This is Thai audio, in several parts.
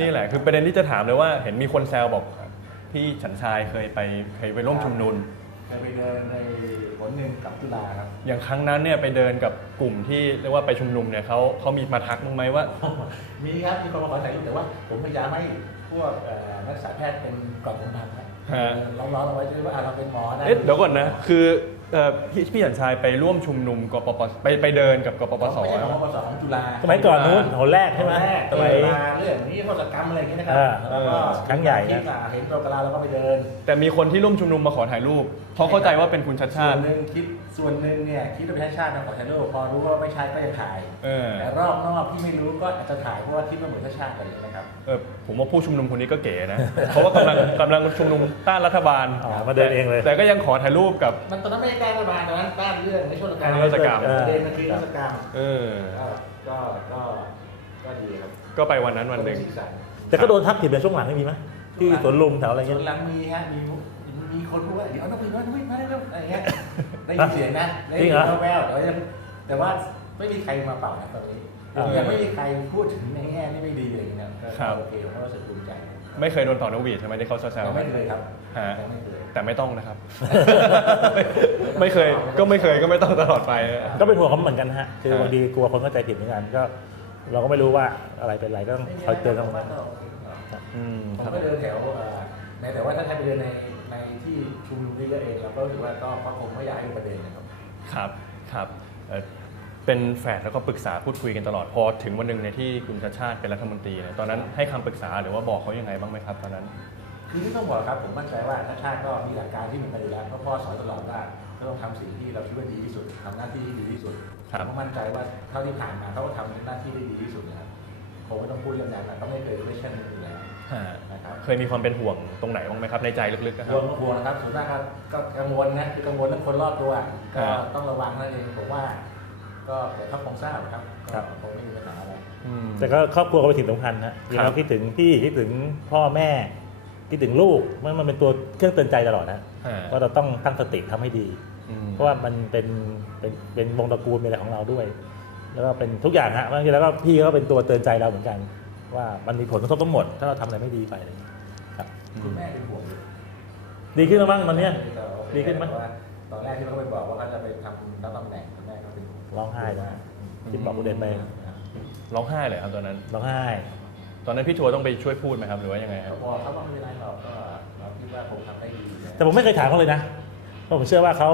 นี่แหละคือประเด็นที่จะถามเลยว่าเห็นมีคนแซวบอกพี่ฉันชายเคยไปเคยไปร่วมชุมนุมเคยไปเดินในผลหนึ่งกับจุฬาครับอย่างครั้งนั้นเนี่ยไปเดินกับกลุ่มที่เรียกว่าไปชุมนุมเนี่ยเขาเขามีมาทักมั้างไหมว่า มีครับมีคนมาขอถ่ายรูปแต่ว่าผมพยายามให้พวกเอ่อนักศึกษาแพทย์เป็นกรอบผมทำนะฮะเราล้อเอาไว้ด้วยว่าอะเราเป็นหมอนะ เอ๊ะเดี๋ยวก่อนนะ คือ เอ่อพี่พี่ฉันชายไปร่วมชุมนุมกปปสไปไปเดินกับกปปส ไม่ใช่ของปปสของจุฬาสมัยก่อนนู้นหนแรกใช่ไหมแรกสมัยเวลาเรื่องนี้โทษกรรมอะไรอย่างเงี้ยนะครัอ่าแล้วก็ครั้งใหญ่นะ ที่มาเห็นตัวกระลาแล้วก็ไปเดิน แต่มีคนที่ร่วมชุมนุมมาขอถ่ายรูปเพราะเข้าใจว่าเป็นคุณชัดส่ชาวนติ หนึ่งคิดส่วนหนึ่งเนี่ยคิดว่าเป็นชาติชาตินะขอถ่ายรูปพอรู้ว่าไม่ใช่ก็ยังถ่ายเออ แต่รอบนอกที่ไม่รู้ก็อาจจะถ่ายเพราะว่าคิดว่าเหมือนชาติชาติอะไรอย่างเงี้ยนะครับ เออผมว่าผู้ชุมนุมคนนี้ก็เก๋นะ เพราะว่ากำลังกำลังชุมนุมต้านรัฐบาลอ๋อมาเดินเองเลย แต่ก็ยังขอถ่ายรูปกับ มันตอนนั้นไม่ได้ใกล้รัฐบาลตอนนั้นต้านเรื่องในช่วงการนิรโทษกรรม ประเด็นมันคือนิรโทษกรรมเออ ก็ก็ก็ก็ดีครับก็ไปวันนั้นวันหนึ่งก็เป็สีสันแต่ก็โดนทักผิดในช่วงหลังไม่มีไหมที่สวนลุมแถวอะไรส่เงี้วยนหลังมีฮะมีมีคนพูดว่าเดี๋ยวเอาต้องไปต้องไปมาได้แล้วอะไรเงี้ยได้ยินเสียงนะได้ยินแววๆแต่ว่ายังแต่ว่าไม่มีใครมาเป่านะตอนนี้ ยังไม่มีใครพูดถึงในแง่ที่ไม่ดีอะไรอย่างเงี้ยก็โอเคผมก็รู้สึกภูมิใจ ไม่เคยโดนต่อนกหวีดใช่ไหมที่เขาแซวยังๆไม่เคยครับฮะยังไม่เคยแต่ไม่ต้องนะครับ ไม่เคยก็ไม่เคยก็ไม่ต้องตลอดไปนะก็เป็นห่วงเขาเหมือนกันฮะคือฮะบางทีกลัวคนเข้าใจผิดเหมือนกันก็ เราก็ไม่รู้ว่าอะไรเป็นอะไรก็ต้องคอยเตือนกันว่าอืมผมครับก็เดินแถวเอ่อแม้แต่ว่าถ้าใครไปเดินในในที่ชุมนุมเยอะๆเองเราก็รู้สึกว่าก็ก็คงไม่อยากให้เป็นประเด็นนะครับ ครับครับ เอ่อเป็นแฝดแล้วก็ปรึกษาพูดคุยกันตลอดพอถึงวันหนึ่งในยที่คุณชาติชาติเป็นรัฐมนตรีเนี่ยตอนนั้นให้คำปรึกษาหรือว่าบอกเขายังไงบ้างไหมครับตอนนั้น คือที่ต้องบอกครับผมมั่นใจว่าชาติชาติก็มีหลักการที่เหมือนกันอยู่แล้วเพราะพ่อสอนตลอดว่าก็ต้องทำสิ่งที่เราคิดว่าดีที่สุดทำหน้าที่ที่ดีที่สุดครับ ผมก็มั่นใจว่าเท่าที่ผ่านมาเขาก็ทำหน้าที่ได้ดีที่สุดนะครับคงไม่ต้องพูดเรื่องนั้นนะเขาไม่เคย question เรื่องนี้แล้วฮะนะครับเคยมีความเป็นห่วงตรงไหนบ้างไหมครับในใจลึกๆนะคกรัลัวบก็กลัวนะครับส่วนมากครับก็กังวลนะคือกังวลเรื่องคนรอบตัวก็ครับ ต้องระวังนั่นเองผมว่า ก็แต่เขาคงทราบครับครับก็คงไม่มีปัญหาอะไรอืมแต่ก็ครอบครัวก็เป็นสิ่งสำคัญนะครับเราคิดถึงพี่คิดถึงพ่อแม่คิดถึงลูกมันมันเป็นตัวเครื่องเตือนใจตลอดนะฮะว่าเราต้องตั้งสติทำให้ดีอืมเพราะว่ามันเป็นเป็นเป็นวงตระกูลเป็นอะไรของเราด้วย แล้วก็เป็นทุกอย่างฮะบางทีแล้วก็พี่ก็เป็นตัวเตือนใจเราเหมือนกัน ว่ามันมีผลกระทบทั้งหมด ถ้าเราทำอะไรไม่ดีไปอะไรอย่างเงี้ยครับคุณแม่เป็นห่วงอยู่ดีขึ้นแล้วมั้งตอนเนี้ยแต่ว่าดีขึ้นไหมแต่ว่าตอนแรกที่เขาไปบอกว่าเขาจะไปทำรับตำแหน่ง ร้องไห้นะที่บอกคุณเดนไปร้องไห้เลยครับตอนนั้น ร้องไห้ ตอนนั้นพี่ทัวร์ต้องไปช่วยพูดไหมครับหรือว่ายังไงคเขารับบอกเขาว่าไม่เป็นไรหรอกก็เราคิดว่าผมทำได้ดีนะแต่ผมไม่เคยถามเขาเลยนะเพราะผมเชื่อว่าเขา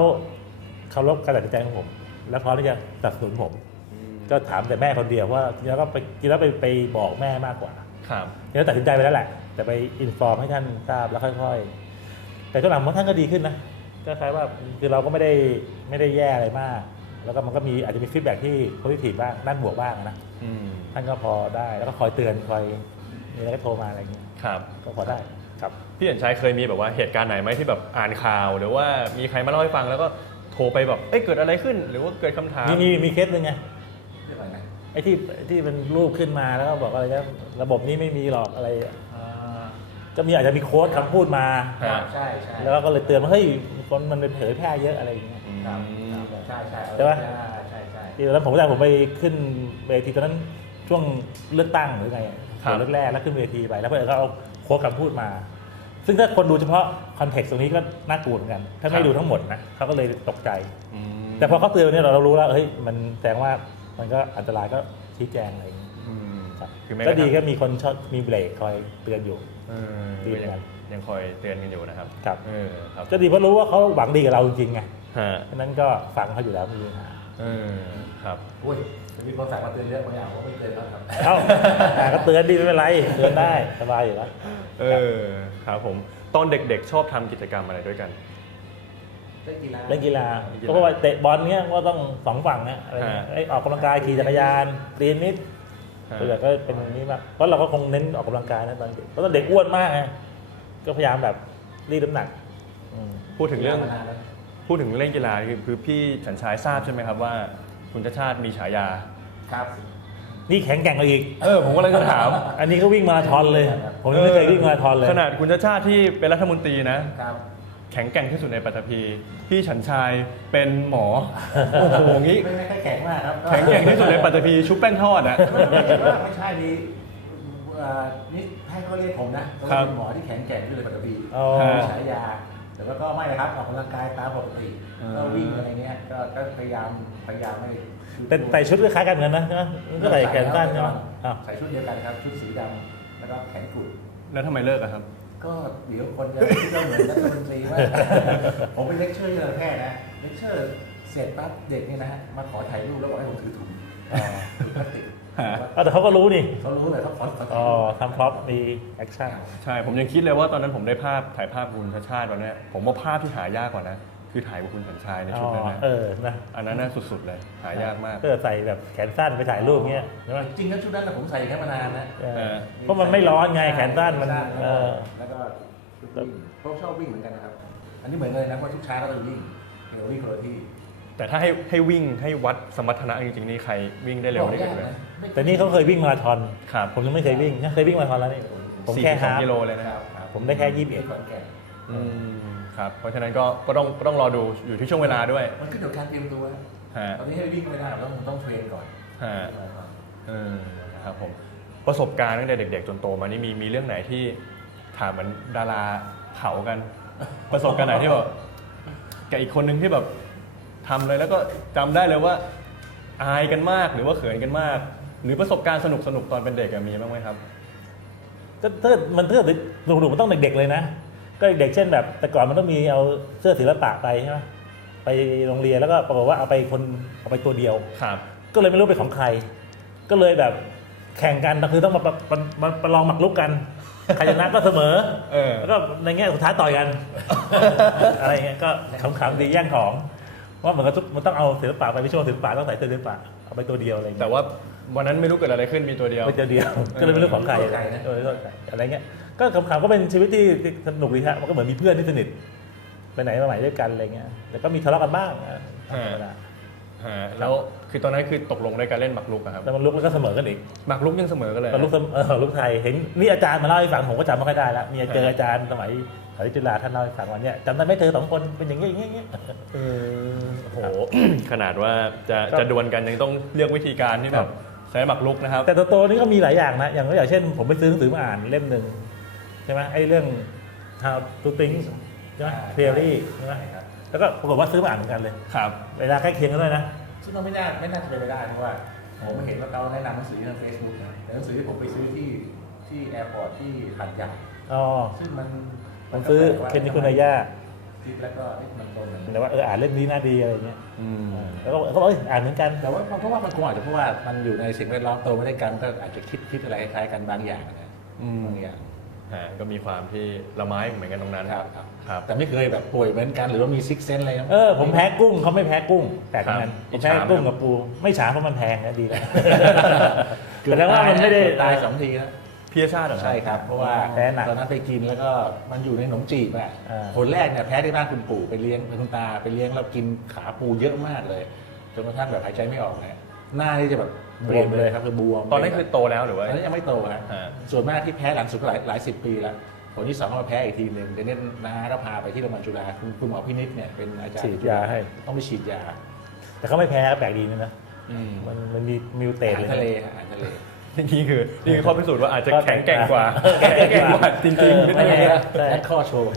เคารพการตัดสินใจของผม และพร้อมที่จะสนับสนุนผม ก็ถามแต่แม่คนเดียวว่าแล้วก็ไปจริงแล้วไปไปบอกแม่มากกว่า ครับจริงแล้วตัดสินใจไปแล้วแหละ แต่ไปอินฟอร์มให้ท่านทราบแล้วค่อย ๆ แต่ก็หลังท่านก็ดีขึ้นนะก็คล้ายว่าคือเราก็ไม่ได้ไม่ได้แย่อะไรมาก แล้วก็มันก็มีอาจจะมีฟีดแบ็ที่โพซิทีฟบ้างด้านบวกบ้างนะอืมท่านก็พอได้แล้วก็คอยเตือนคอยมีอะไรก็โทรมาอะไรอย่างเงี้ยครับ ก็พอได้ครับพี่สัญชัยเคยมีแบบว่าเหตุการณ์ไหนไหมที่แบบอ่านข่าว หรือว่ามีใครมาเล่าให้ฟังแล้วก็โทรไปแบบเอ้ยเกิดอะไรขึ้น หรือว่าเกิดคำถามมีมีมีเคสหนึ่งไงเรื่องอะไรนะไอ้ที่ที่เป็นรูปขึ้นมาแล้วก็บอกอะไรนะระบบนี้ไม่มีหรอกอะไรอ่าก็มีอาจจะมีโค้ดคำพูดมาฮะใช่ใช่แล้วก็เลยเตือนว่าเฮ้ยคนมันเป็นเผยแพร่เยอะอะไรอย่างเงี้ย อืมครับใช่ใช่ใช่ปะใช่ใช่ที่ตอนนั้นผมจำผมไปขึ้นเวทีตอนนั้นช่วงเลือกตั้งหรือไงครับส่วนแรกๆแล้วขึ้นเวทีไป แล้วเพื่อนก็เอาโค้ดคำพูดมา ซึ่งถ้าคนดูเฉพาะคอนเท็กซ์ตรงนี้ก็น่ากลัวเหมือนกัน ถ้าไม่ดูทั้งหมดนะเขาก็เลยตกใจอืมแต่พอเขาเตือนเนี่ยเราเรารู้แล้วเฮ้ยมันแสดงว่ามันก็อันตรายก็ชี้แจงอะไรอย่างเงี้ยอืมครับคือไม่ก็ดีระก็ทั่งมีคนชอบมีเบรกคอยเตือนอยู่เออดีก็เหมืยัอนกังนยังคอยเตือนกันอยู่นะครับครับเออครับก็ดีเพราะรู้ว่าเขาหวังดีกับเราจริงๆไง ฮะฉะนั้นก็ฟังเขาอยู่แล้วไม่มีปัญหาเออครับอุ้ยมีคนสั่งมาเตือนเยอะบางอย่างว่าไม่เตือนแล้วครับเอ้าแต่ก็เตือนดีไม่เป็นไรเตือนได้สบายอยู่แล้วเออครับผมตอนเด็กๆ ชอบทำกิจกรรมอะไรด้วยกันเล่นกีฬาเล่นกีฬาเล่นกีฬาเพราะว่าเตะบอลเนี้ยก็ต้องสองฝั่งนะอะไรเงี้ยฮะไอ้ออกกำลังกายขี่จักรยานเรียนนิดส่วนใหญ่ก็เป็นอย่างนี้มากเพราะเราก็คงเน้นออกกำลังกายนะตอนเด็กเพราะตอนเด็กอ้วนมากไงก็พยายามแบบรีดน้ำหนักอืมพูดถึงเรื่องมานานแล้ว พูดถึงเล่นกีฬาคือคือพี่ฉันชายทราบใช่ไหมครับว่า คุณชาติชาติมีฉายา ครับ นี่แข็งแกร่งกว่าอีก เออผมก็เลยจะถาม อันนี้ก็วิ่งมาราธอนเลย ผมยังไม่เคยวิ่งมาราธอนเลย ขนาดคุณชาติชาติที่เป็นรัฐมนตรีนะ ครับ แข็งแกร่งที่สุดในปัตตภีพี่ฉันชายเป็นหมอ โอ้โหงี้ ไม่ไม่ค่อยแข็งมากครับแข็งแกร่งที่สุดในปัตตภีชุบแป้งทอดอะไม่ไม่ไม่ไม่ใช่ดีเอ่อ่อนี่ให้เขาเรียกผมนะก็ครับเป็นหมอที่แข็งแกร่งที่เลยปัตตภีอ๋อมีฉายา แต่ว่าก็ไม่นะครับออกกำลังกายตามปกติอ่าก็วิ่งอะไรเนี้ยก็ก็พยายามพยายามไม่แต่ใส่ชุดคล้ายๆกันเหมือนนะใช่ไหมมันก็ใส่แขนสั้นใช่ไหมอ้าวใส่ชุดเดียวกันครับชุดสีดำแล้วก็แขนกุด แล้วทำไมเลิกอะครับ ก็เดี๋ยวคนจะคิดว่าเหมือนรัฐมนตรีว่าผมเป็นเลคเชอร์ที่เราแพทย์นะเลคเชอร์เสร็จปั๊บเด็กเนี่ยนะฮะมาขอถ่ายรูปแล้วบอกให้ผมถือถุง เอาแต่เขาก็รู้นี่เขารู้เลยเขาขอขอถ่ายอ๋อรูปทำพร็อพมีแอคชั่นใช่ ผมยังคิดเลยว่าตอนนั้นผมได้ภาพถ่ายภาพคุณชาติชาติวันเนี้ยผมว่าภาพที่หายากกว่านะ คือถ่ายกับคุณสัญชัยในอ๋ชุดอนั้นนะเออนะอันนั้นน่าสุดๆเลย หายากมากเออใส่แบบแขนสั้นไปถ่ายรูปเงี้ยใช่ไหมจริงๆแล้วชุดนั้นนะผมใส่แค่มานานนะเออเออ เพราะมันไม่ร้อนไงแขนสั้นมันแล้วเอก็อแล้วก็ชุดวิ่งเขาชอบวิ่งเหมือนกันนะครับ อันนี้เหมือนเลยนะเพราะทุกเช้าเราจะวิ่งเราวิ่งคนละที่ แต่ถ้าให้ให้วิ่งให้วัดสมรรถนะจริงๆนี่ใครวิ่งได้เร็วบอกได้ยากกันไหมนะไม่แต่นี่เขาเคยวิ่งมาราธอนครับ ผมยังไม่เคยวิ่งเคยวิ่งมาราธอนแล้วนี่ผมสี่แค่สิบสอฮางฟกิโลเลยนะคครัรับบครับผมได้แค่ยี่สิบเอ็ดที่ขอนแก่นอืมครับ เพราะฉะนั้นก็ก็ต้องก็ต้องรอดูอยู่ที่ช่วงเวลาด้วยมันขึ้นอยู่กับการเตรียมตัวนะฮะ ตอนนี้ให้วิ่งไม่ได้แล้วมันต้องเทรนก่อนฮะ เออครับผมประสบการณ์ตั้งแต่เด็ก ๆ จนโตมานี่มีมีเรื่องไหนที่ถามเหมือนดาราเผากัน ประสบการณ์ไหนที่แบบกับอีกคนหนึ่งที่แบบ ทำเลยแล้วก็จำได้เลยว่า อายกันมากหรือว่าเขินกันมาก หรือประสบการณ์สนุกสนุกๆตอนเป็นเด็กอะมีบ้างไหมครับ ก็ถ้ามันถ้าหนูๆมันต้องเด็กๆเลยนะ ก็เด็กๆเช่นแบบ แต่ก่อนมันต้องมีเอาเสื้อศิลปะไปใช่ไหมไปโรงเรียนแล้วก็ปรากฏว่าเอาไปคนเอาไปตัวเดียว ครับ ก็เลยไม่รู้เป็นของใคร ก็เลยแบบแข่งกันคือต้องมาประประมาประลองหมักลุกกัน ใครชนะก็เสมอ เออ แล้วก็ในแง่สุดท้ายต่อยกัน อะไรอย่างเงี้ยก็ขำๆดีแย่งของ ว่าเหมือนกับทุกมันต้องเอาศิลปะไปไม่ใช่ว่าศิลปะต้องใส่เสื้อศิลปะเอาไปตัวเดียวอะไรอย่างแต่เงี้ยว่าวันนั้นไม่รู้เกิดอะไรขึ้นมีตัวเดียว ไปตัวเดียว ก็เลยไม่รู้ของใครเอออะไรเงี้ยก็ขำๆก็เป็นชีวิตที่สนุกดีฮะมันก็เหมือนมีเพื่อนที่สนิทไปไหนมาไหนด้วยกันอะไรเงี้ยแต่ก็มีทะเลาะกันบ้างนะธรรมดา ฮะแล้ว คือตอนนั้นคือตกลงในการเล่นหมากรุกอะครับแต่มันลุกแล้วก็เสมอกันอีกหมากรุกยังเสมอกันเลยตอนลูกสมเออลูกไทยเห็นนี่อาจารย์มาเล่าให้ฟังผมก็จำไม่ค่อยได้แล้วมีเจออาจารย์สมัยสายจุฬาท่านเล่าให้ฟังวันเนี้ยจำได้ไหมเธอสองคนเป็นอย่างเงี้ยอย่างเงี้ยอย่างเงี้ยเออโอ้โหขนาดว่าจะครับจะดวลกันยังต้องเลือกวิธีการที่แบครับบใช้หมากรุกนะครับแต่ตัวโตนี่ก็มีหลายอย่างนะอย่างอย่างเช่น ผมไปซื้อหนังสือมาอ่านเล่มหนึ่งใช่ไหมไอ้เรื่อง how to think ใช่ไหม theory ใช่ไหมใช่ครับแล้วก็ปรากฏว่าซื้อมาอ่านเหมือนกันเลยครับเวลาใกล้เคียงกันด้วยนะ ซึ่งเราไม่น่าไม่น่าจะเป็นไปได้เพราะว่าผมเห็นว่าเขาแนะนำหนังสือทางเฟซบุ๊กนะแต่หนังสือที่ผมไปซื้อที่ที่แอร์พอร์ตที่หัดใหญ่อ๋อซึ่งมันผมซื้อเคนนิคุณายาคิดแล้วก็เอ๊ะมันตรงกันแต่ว่าเอออ่านเล่มนี้น่าดีอะไรเงี้ยอืมแล้วก็เขาบอกเอยอ่านเหมือนกันแต่ว่าเพราะว่ามันคงอาจจะเพราะว่ามันอยู่ในสิ่งแวดล้อมโตมาด้วยกันก็อาจจะคิดคิดอะไรคล้ายๆกันบางอย่างนะอืมบางอย่าง ฮะก็มีความที่ละไม้เหมือนกันตรงนั้นครับครับ ครับ แต่ไม่เคยแบบป่วยเหมือนกันหรือว่ามีซิกเซนอะไรนะ เออผมแพ้กุ้งเขาไม่แพ้กุ้ง แต่ตรงนั้นครับผมแพ้อิจฉาไหมกุ้งกับปู ไม่ฉาเพราะมันแพงนะดีแล้วแสดงว่ามันไม่ได้เกือบตายสองทีแล้วพี่ชาติเหรอใช่ครับ เพราะว่าแพ้หนักตอนนั้นไปกินแล้วก็มันอยู่ในขนมจีบอะอ่า ผลแรกเนี่ยแพ้ที่บ้านคุณปู่ไปเลี้ยงไปคุณตาไปเลี้ยงแล้วกินขาปูเยอะมากเลยจนกระทั่งแบบหายใจไม่ออกเนี่ย หน้านี่จะแบบเปลี่ยนไปเลยครับคือบวมตอนนั้นคือโตแล้วหรือตว่าอนนั้นยังไม่โตฮะฮะส่วนมากที่แพ้หลังสุดก็หลายหลายสิบปีแล้วผลที่สองก็มาแพ้อีกทีหนึ่งเดี๋ยวนี้น้าก็พาไปที่โรงพยาบาลจุฬาคุณคุณหมอพินิจเนี่ยเป็นอาจารย์ฉีดยาให้ต้องไปฉีดยา แต่เขาไม่แพ้แปลกดีนะนะอืมมันมันมีมิวเตอาสหารเลยทะเลนะอาหารทะเลนี่คือนี่คือข้อพิสูจน์ว่าอาจจะก็แข็งแกร่งกว่าแข็งแกร่งแข็งแกร่งกว่าจริงๆไม่ไม่แน่ใช่ใช่แอดข้อโชว์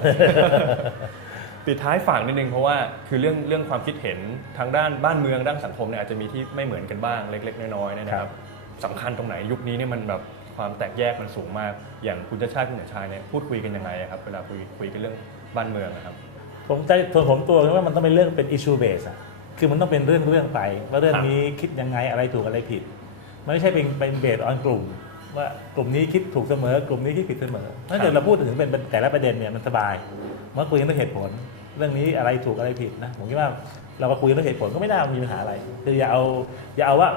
ปิดท้ายฝากนิดนึงเพราะว่าคือเรื่องเรื่องความคิดเห็นทางด้านบ้านเมืองด้านสังคมเนี่ยอาจจะมีที่ไม่เหมือนกันบ้างเล็ก ๆ น้อยๆเนยนะครับสำคัญตรงไหนยุคนี้เนี่ยมันแบบความแตกแยกมันสูงมาก อย่างคุณชาติชาติคุณชายเนี่ยพูดคุยกันยังไงอะครับเวลาคุยคุยกันเรื่องบ้านเมืองนะครับ ผมใจส่วนผมตัวว่ามันต้องเป็นเรื่องเป็น issue base อะคือมันต้องเป็นเรื่องเรื่องไป ว่าเรื่องนี้คิดยังไงอะไรถูกอะไรผิดมันไม่ใช่เป็นเป็นเบสออนกลุ่ม ว่ากลุ่มนี้คิดถูกเสมอ กลุ่มนี้คิดผิดเสมอถ้าเกิดเราพูดถึงเป็นแต่ละประเด็นเนี่ยมันสบาย เมื่อคุยกันด้วยเหตุผล เรื่องนี้อะไรถูกอะไรผิดนะผมคิดว่าเราก็คุยกันด้วยเหตุผลก็ไม่น่ามีปัญหาอะไรคืออย่าเอาอย่าเอาว่า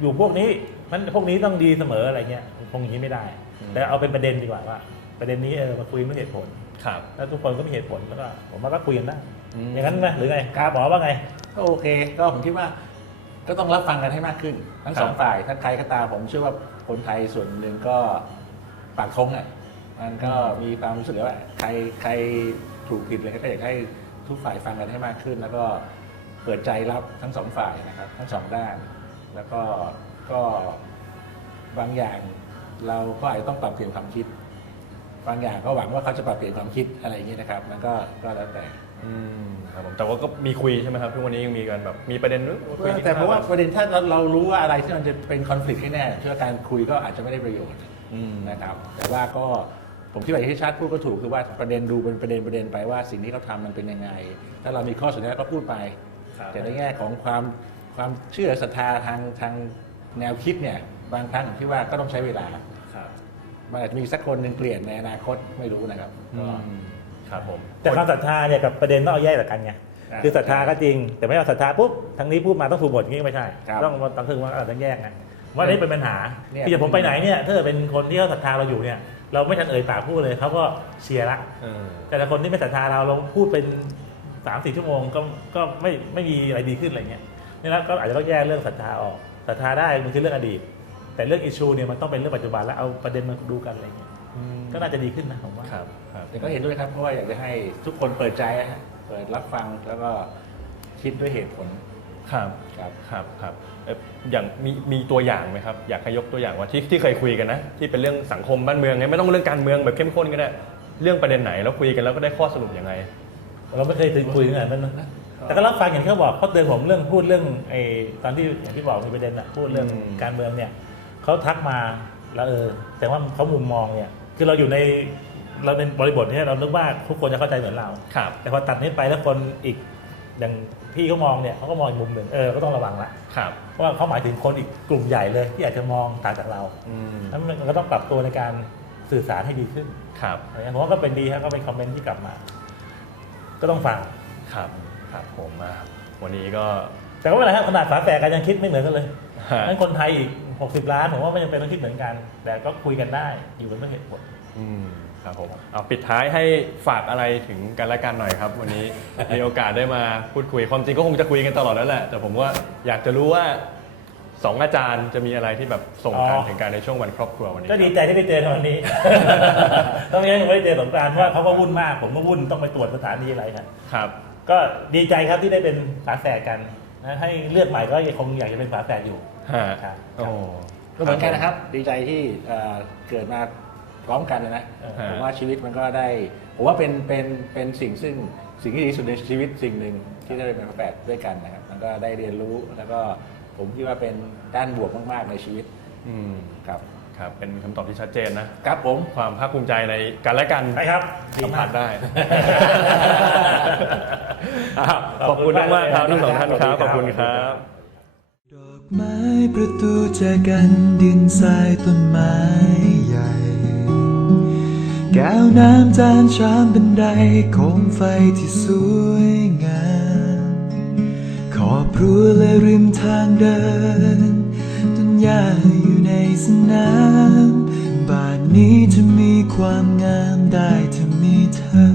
อยู่พวกนี้มันพวกนี้ต้องดีเสมออะไรเงี้ยคงอย่างนี้ไม่ได้อืมแต่เอาเป็นประเด็นดีกว่าว่า ประเด็นนี้เออมาคุยกันด้วยเหตุผลครับแล้วทุกคนก็มีเหตุผลแล้วก็ผมว่าก็คุยกันได้อืมอย่างนั้นไหมหรือไงครับหมอว่าไงก็โอเค ก็ผมคิดว่าก็ต้องรับฟังกันให้มากขึ้น ทั้งสองครับฝ่ายถ้าใครก็ตามผมเชื่อว่าคนไทยส่วนหนึ่งก็ปากทงอะมันก็มีความรู้สึกว่าใครใคร ถูกผิดเลยก็อยากให้ทุกฝ่ายฟังกันให้มากขึ้น แล้วก็เปิดใจรับทั้งสองฝ่ายนะครับ ทั้งสองด้าน แล้วก็ก็บางอย่างเราก็อาจจะต้องปรับเปลี่ยนความคิด บางอย่างก็หวังว่าเขาจะปรับเปลี่ยนความคิดอะไรอย่างนี้ยนะครับ มันก็ก็แล้วแต่ อืมครับผมแต่ว่าก็มีคุยใช่ไหมครับทุกวันนี้ยังมีกันแบบมีประเด็นด้วยคุยกินแต่เพราะว่าข้ประเด็นถ้าเราเรารู้ว่าอะไรที่มันจะเป็นคอน FLICT ให้แน่เชื่อการคุยก็อาจจะไม่ได้ประโยชน์อืม นะครับ แต่ว่าก็ ผมคิดว่าอย่างที่ชาติพูดก็ถูกคือว่าประเด็นดูเป็นประเด็นประเด็นไปว่าสิ่งที่เขาทำมันเป็นยังไง ถ้าเรามีข้อเสนอก็พูดไปครับแต่ในแง่ของความความเชื่อศรัทธาทางทางแนวคิดเนี่ยบางครั้งผมคิดว่าก็ต้องใช้เวลาครับมันอาจจะมีสักคนหนึ่งเปลี่ยนในอนาคตไม่รู้นะครับอืก็มครับผมแต่ความศรัทธาเนี่ยกับประเด็นต้องเอาแยกจากกันไงอ่าคือศรัทธาก็จริง แต่ไม่เอาศรัทธาปุ๊บทางนี้พูดมาต้องถูกหมดอย่างนี้ไม่ใช่ครับต้องต้องถึงว่าเออต้องแยกไงว่านี่เป็นปัญหาเนี่ยที่จะผมไปไหนเนี่ยถ้าเกิดเป็นคนที่เขาศรัทธาเราอยู่เนี่ย เราไม่ทันเอ่ยปากพูดเลยเขาก็เชียร์ละเออแต่ละคนที่ไม่ศรัทธาเราเราพูดเป็นสามสี่ชั่วโมงก็ก็ไม่ไม่มีอะไรดีขึ้นอะไรเงี้ยนี่แล้วก็อาจจะต้องแยกเรื่องศรัทธาออกศรัทธาได้มันคือเรื่องอดีต แต่เรื่องอิชูเนี่ยมันต้องเป็นเรื่องปัจจุบันแล้วเอาประเด็นมาดูกันอะไรเงี้ยอืมก็น่าจะดีขึ้นนะผมว่าครับครับแต่ก็เห็นด้วยครับเพราะว่าอยากจะให้ทุกคนเปิดใจนะฮะเปิดรับฟังแล้วก็คิดด้วยเหตุผล ครับครับครับครับเอ่ออย่างมีมีตัวอย่างไหมครับ อยากให้ยกตัวอย่างว่าที่ที่เคยคุยกันนะ ที่เป็นเรื่องสังคมบ้านเมืองไงไม่ต้องเรื่องการเมืองแบบเข้มข้นก็ได้เรื่องประเด็นไหนแล้วคุยกันแล้วก็ได้ข้อสรุปยังไง เราไม่เคยถึงคุยถึงขนาดนั้นนะแต่ก็รับฟังอย่างที่เขาบอกเขาเตือนผมเรื่องพูดเรื่องไอ้ตอนที่อย่างที่บอกมีประเด็นอะพูดเรื่องอืม การเมืองเนี่ยเขาทักมาแล้วเออแต่ว่าเขามุมมองเนี่ยคือเราอยู่ในเราในบริบทเนี่ยเรานึกว่าทุกคนจะเข้าใจเหมือนเรา ครับ แต่พอตัดนี้ไปแล้วคนอีก อย่างพี่เขามองเนี่ยเขาก็มองอีกมุมหนึ่งเออก็ต้องระวังละครับว่าเขาหมายถึงคนอีกกลุ่มใหญ่เลย ที่อาจจะมองต่างจากเราอืมนั้นมันก็ต้องปรับตัวในการสื่อสารให้ดีขึ้นครับ อะไรเงี้ยผมว่าก็เป็นดีครับก็เป็นคอมเมนต์ที่กลับมา ก็ต้องฟัง ครับครับผมมาวันนี้ก็ แต่ก็ไม่เป็นไรครับขนาดฝาแฝดกันยังคิดไม่เหมือนกันเลยฮะ นั้นคนไทยอีก 60 ล้านผมว่าไม่จำเป็นต้องคิดเหมือนกัน แต่ก็คุยกันได้อยู่กันด้วยเหตุผล อืม ครับผมเอาปิดท้ายให้ฝากอะไรถึงกันและกันหน่อยครับ วันนี้ มีโอกาสได้มาพูดคุยความจริงก็คงจะคุยกันตลอดแล้วแหละ แต่ผมว่าอยากจะรู้ว่าสองอาจารย์จะมีอะไรที่แบบส่งกันอ๋อถึงการในช่วงวันครอบครัววันนี้ ก็ดีใจที่ได้เจอในวันนี้ ต้องยังไม่ได้เจอสงกรารเพราะว่าเขาก็วุ่นมาก ผมก็วุ่นต้องไปตรวจสถานีอะไรครับ ครับ ก็ดีใจครับที่ได้เป็นฝาแฝดกันนะให้เลือดใหม่ก็ยังคงอยากจะเป็นฝาแฝดอยู่ ฮะครับ โอ้ก็เหมือนกันนะครับ ดีใจที่เอ่อเกิดมา พร้อมกันเลยนะเออผมว่าชีวิตมันก็ได้ผมว่าเป็นเป็นเป็นสิ่งซึ่งสิ่งที่ดีที่สุดในชีวิตสิ่งหนึ่งที่ได้เป็นแฝดด้วยกันนะครับมันก็ได้เรียนรู้แล้วก็ผมคิดว่าเป็นด้านบวกมากๆในชีวิตอืมครับครับเป็นคำตอบที่ชัดเจนนะครับผมความภาคภูมิใจในกันและกันใช่ครับสัมผัสได้คอ้าวขอบคุณมากๆครับทั้งสองท่านครับขอบคุณครับดอกไม้ประตูแจกันดินทรายต้นไม้ใหญ่ แก้วน้ำจานชามบันไดโคมไฟที่สวยงาม ขอบรั้วและริมทางเดิน ต้นหญ้าอยู่ในสนาม บ้านนี้จะมีความงามได้ถ้ามีเธอ